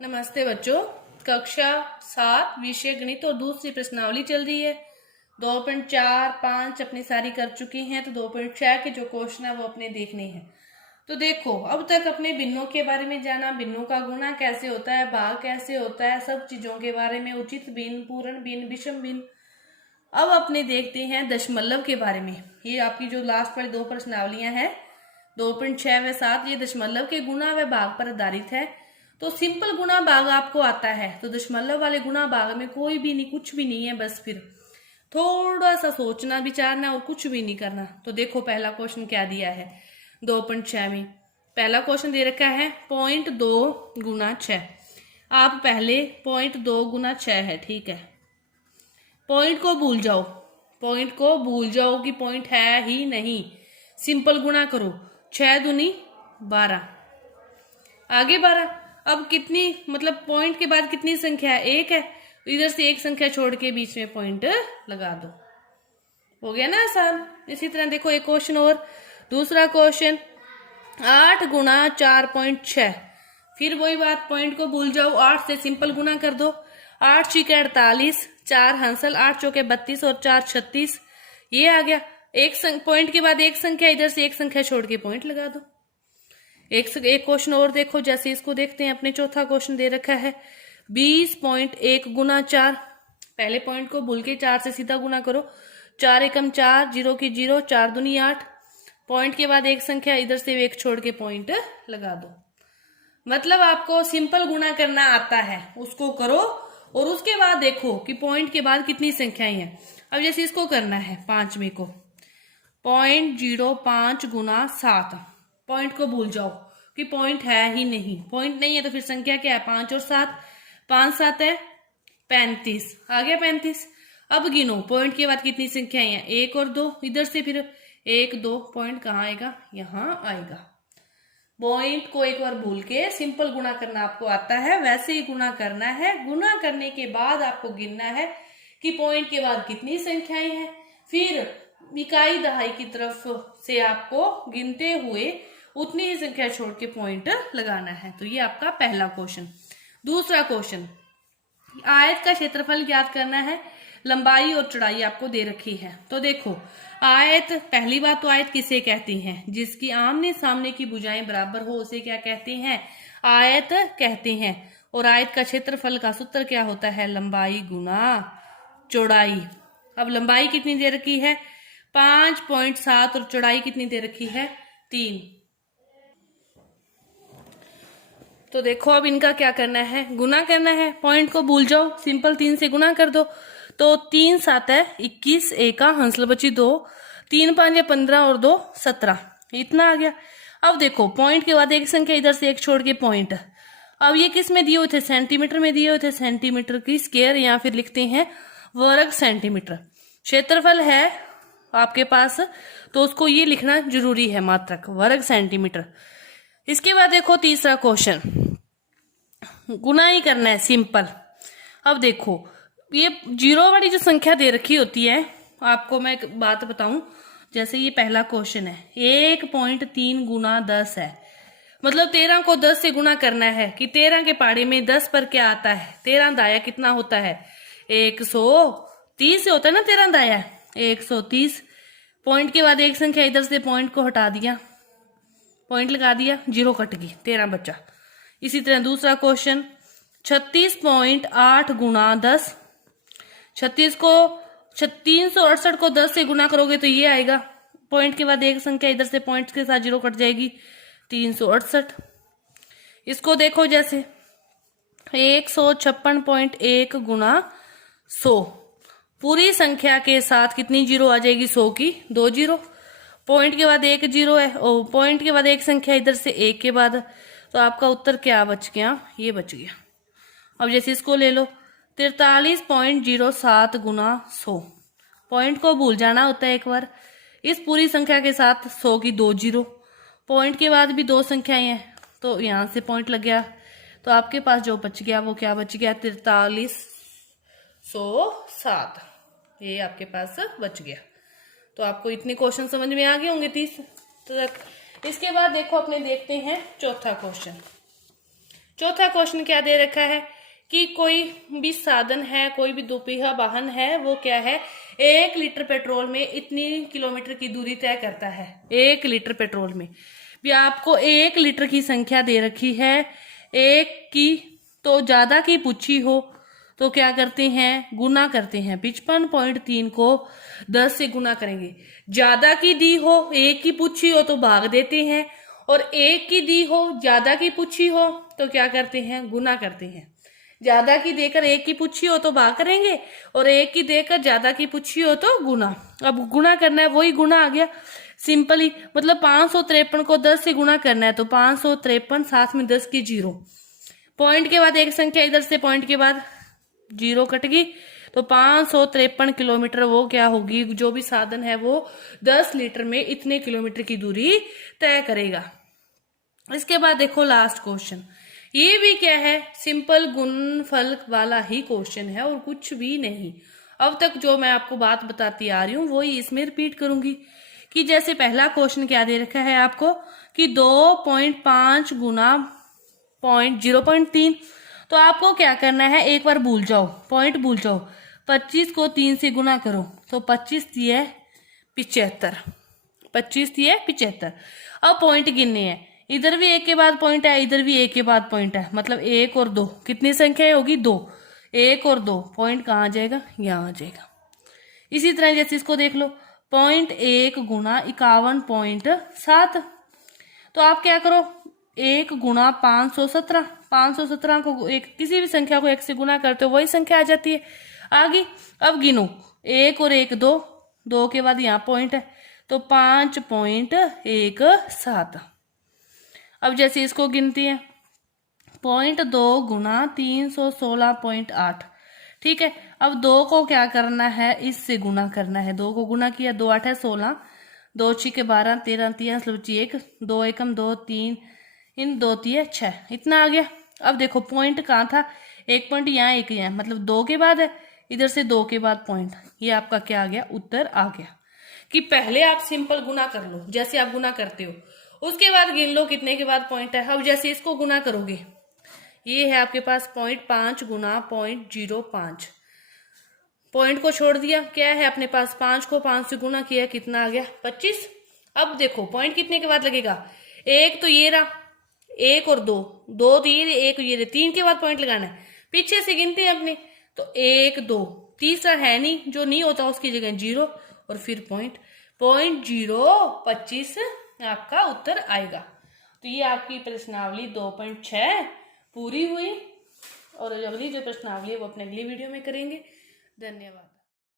नमस्ते बच्चों। कक्षा 7 विषय गणित और दूसरी प्रश्नावली चल रही है। 2.4, 5 अपनी सारी कर चुकी हैं, तो 2.6 के जो क्वेश्चन है वो अपने देखने हैं। तो देखो, अब तक अपने भिन्नों के बारे में जाना, भिन्नों का गुणा कैसे होता है, भाग कैसे होता है, सब चीजों के बारे में, उचित भिन्न, पूर्ण भिन्न, विषम भिन्न। अब अपने देखते हैं दशमलव के बारे में। ये आपकी जो लास्ट वाली दो प्रश्नावलियां हैं 2.6 व 7, ये दशमलव के गुणा व भाग पर आधारित है। तो सिंपल गुणा भाग आपको आता है, तो दशमलव वाले गुणा भाग में कोई भी नहीं, कुछ भी नहीं है, बस फिर थोड़ा सा सोचना विचारना और कुछ भी नहीं करना। तो देखो पहला क्वेश्चन क्या दिया है 2.6 में। पहला क्वेश्चन दे रखा है 0.2 गुना 6। आप पहले 0.2 गुना 6 है, ठीक है। पॉइंट को भूल जाओ, पॉइंट को भूल जाओ कि पॉइंट है ही नहीं। सिंपल गुणा करो, 6 दूनी 12, आगे 12। अब कितनी, मतलब पॉइंट के बाद कितनी संख्या है, एक है, इधर से एक संख्या छोड़ के बीच में पॉइंट लगा दो, हो गया ना आसान। इसी तरह देखो एक क्वेश्चन और, दूसरा क्वेश्चन 8 गुना 4.6। फिर वही बात, पॉइंट को भूल जाओ, 8 से सिंपल गुना कर दो। 8 छीके 48, 4 हंसल, 8 चौके 32 और 4 36, ये आ गया। एक पॉइंट के बाद एक संख्या, इधर से एक संख्या छोड़ के पॉइंट लगा दो। एक क्वेश्चन और देखो, जैसे इसको देखते हैं। अपने चौथा क्वेश्चन दे रखा है 20.1 गुना 4। पहले पॉइंट को भूल के 4 से सीधा गुना करो। 4 एकम 4, 0 की 0, 4 दूनी 8। पॉइंट के बाद एक संख्या, इधर से एक छोड़ के पॉइंट लगा दो। मतलब आपको सिंपल गुणा करना आता है, उसको करो और उसके बाद देखो कि पॉइंट के बाद कितनी संख्याएं हैं। अब जैसे इसको करना है 5वें को, 0.05 गुना 7। पॉइंट को भूल जाओ कि पॉइंट है ही नहीं, पॉइंट नहीं है तो फिर संख्या क्या है, 5 और 7, 5 7 है 35, आ गया 35। अब गिनो पॉइंट के बाद कितनी संख्याएं हैं, 1 और 2, इधर से फिर 1 2, पॉइंट कहाँ आएगा, यहाँ आएगा। पॉइंट को एक बार भूल के सिंपल गुणा करना आपको आता है, वैसे ही गुणा करना है। गुणा करने के बाद आपको गिनना है कि पॉइंट के बाद कितनी संख्याएं हैं, फिर इकाई दहाई की तरफ से आपको गिनते हुए उतनी ही संख्या छोड़ के पॉइंट लगाना है। तो ये आपका पहला क्वेश्चन। दूसरा क्वेश्चन, आयत का क्षेत्रफल ज्ञात करना है, लंबाई और चौड़ाई आपको दे रखी है। तो देखो आयत, पहली बात तो आयत किसे कहते हैं, जिसकी आमने सामने की भुजाएं बराबर हो उसे क्या कहते हैं, आयत कहते हैं। और आयत का क्षेत्रफल का सूत्र क्या होता है, लंबाई गुना चौड़ाई। अब लंबाई कितनी दे रखी है 5.7 और चौड़ाई कितनी दे रखी है 3। तो देखो अब इनका क्या करना है, गुना करना है। पॉइंट को भूल जाओ, सिंपल 3 से गुना कर दो। तो 3 7 है 21, एक हंसल बची 2, 3 5 है 15 और 2 17, इतना आ गया। अब देखो पॉइंट के बाद एक संख्या, इधर से एक छोड़ के पॉइंट। अब ये किस में दिए हुए थे, सेंटीमीटर में दिए हुए थे, सेंटीमीटर की स्क्वायर या फिर लिखते हैं वर्ग सेंटीमीटर। क्षेत्रफल है आपके पास तो उसको ये लिखना जरूरी है, मात्रक वर्ग सेंटीमीटर। इसके बाद देखो तीसरा क्वेश्चन, गुना ही करना है सिंपल। अब देखो ये जीरो वाली जो संख्या दे रखी होती है, आपको मैं एक बात बताऊं, जैसे ये पहला क्वेश्चन है 1.3 गुना 10 है, मतलब 13 को 10 से गुना करना है कि 13 के पहाड़े में 10 पर क्या आता है, 13 दाया कितना होता है 130 से होता है ना, 13 दाया 130। पॉइंट के बाद एक संख्या, इधर से पॉइंट को हटा दिया, पॉइंट लगा दिया, 0 कट गई, 13 बचा। इसी तरह दूसरा क्वेश्चन 36.8 गुना 10। 36 को 368 को 10 से गुना करोगे तो ये आएगा। पॉइंट के बाद एक संख्या, इधर से पॉइंट के साथ 0 कट जाएगी, 368। इसको देखो जैसे 156.1 गुना 100। पूरी संख्या के साथ कितनी 0 आ जाएगी, 100 की 2 0। पॉइंट के बाद एक 0 है, ओ पॉइंट के बाद एक संख्या, इधर से एक के बाद, तो आपका उत्तर क्या बच गया, ये बच गया। अब जैसे इसको ले लो 43.07 गुना 100। पॉइंट को भूल जाना होता है एक बार। इस पूरी संख्या के साथ 100 की 2 0, पॉइंट के बाद भी 2 संख्याएं हैं तो यहां से पॉइंट लग गया। तो आपके पास जो बच गया वो क्या बच गया, 4307, ये आपके पास बच गया। तो आपको इतने क्वेश्चन समझ में आ गए होंगे 30 तक। इसके बाद देखो अपने देखते हैं चौथा क्वेश्चन। चौथा क्वेश्चन क्या दे रखा है कि कोई भी साधन है, कोई भी दोपहिया वाहन है, वो क्या है 1 लीटर पेट्रोल में इतनी किलोमीटर की दूरी तय करता है। 1 लीटर पेट्रोल में भी आपको 1 लीटर की संख्या दे रखी है, एक की तो ज्यादा की पूछी हो तो क्या करते हैं, गुना करते हैं। 55.3 को 10 से गुना करेंगे। ज्यादा की दी हो, एक की पूछी हो तो भाग देते हैं, और एक की दी हो ज्यादा की पूछी हो तो क्या करते हैं, गुना करते हैं। ज्यादा की देकर एक की पूछी हो तो भाग करेंगे, और एक की देकर ज्यादा की पूछी हो तो गुना। अब गुना करना है, वही गुना आ गया सिंपली, मतलब 553 को 10 से गुना करना है तो 553, साथ में 10 की 0, पॉइंट के बाद एक संख्या इधर से पॉइंट के बाद 0 कट गई, तो 553 किलोमीटर वो क्या होगी, जो भी साधन है वो 10 लीटर में इतने किलोमीटर की दूरी तय करेगा। इसके बाद देखो लास्ट क्वेश्चन, ये भी क्या है, सिंपल गुणनफल वाला ही क्वेश्चन है और कुछ भी नहीं। अब तक जो मैं आपको बात बताती आ रही हूँ वही इसमें रिपीट करूंगी कि जैसे पहला क्वेश्चन क्या दे रखा है आपको कि 2.5 गुना 0.3, तो आपको क्या करना है, एक बार भूल जाओ, पॉइंट भूल जाओ, 25 को 3 से गुना करो तो 25 दिए 75, 25 दिए 75। अब पॉइंट गिनने हैं, इधर भी एक के बाद पॉइंट है, इधर भी एक के बाद पॉइंट है, मतलब 1 और 2 कितनी संख्या होगी, 2, 1 और 2, पॉइंट कहाँ आ जाएगा, यहाँ आ जाएगा। इसी तरह जैसे इसको देख लो, 0.1 गुना 51.7, तो आप क्या करो, 1 गुना 517, 517 को एक किसी भी संख्या को 1 से गुना करते हो वही संख्या आ जाती है। आगे अब गिनो, 1 और 1 2, 2 के बाद यहाँ पॉइंट है तो 5.17। अब जैसे इसको गिनती है, 0.2 गुना 316.8, ठीक है। अब 2 को क्या करना है, इससे गुना करना है, 2 को गुना किया, 2 8 है 16, 2 6 12 13 3 1, 2 एकम 2 3 इन 2 3 6, इतना आ गया। अब देखो पॉइंट कहाँ था, एक पॉइंट यहाँ एक यहाँ, मतलब 2 के बाद है, इधर से 2 के बाद पॉइंट, ये आपका क्या आ गया, उत्तर आ गया। कि पहले आप सिंपल गुना कर लो जैसे आप गुना करते हो, उसके बाद गिन लो कितने के बाद पॉइंट है। अब जैसे इसको गुना करोगे, ये है आपके पास 0.5 गुना 0.05, पॉइंट को छोड़ दिया, क्या है अपने पास, 5 को 5 से गुना किया, कितना आ गया 25। अब देखो पॉइंट कितने के बाद लगेगा, एक तो ये रहा, 1 और 2, 2 तो ये 1 ये 3 के बाद पॉइंट लगाना है, पीछे से गिनते हैं अपने, तो 1 2, तीसरा है नहीं, जो नहीं होता उसकी जगह 0 और फिर पॉइंट 0.025 आपका उत्तर आएगा। तो ये आपकी प्रश्नावली 2.6 पूरी हुई, और अगली जो प्रश्नावली है वो अपने अगली वीडियो में करेंगे। धन्यवाद।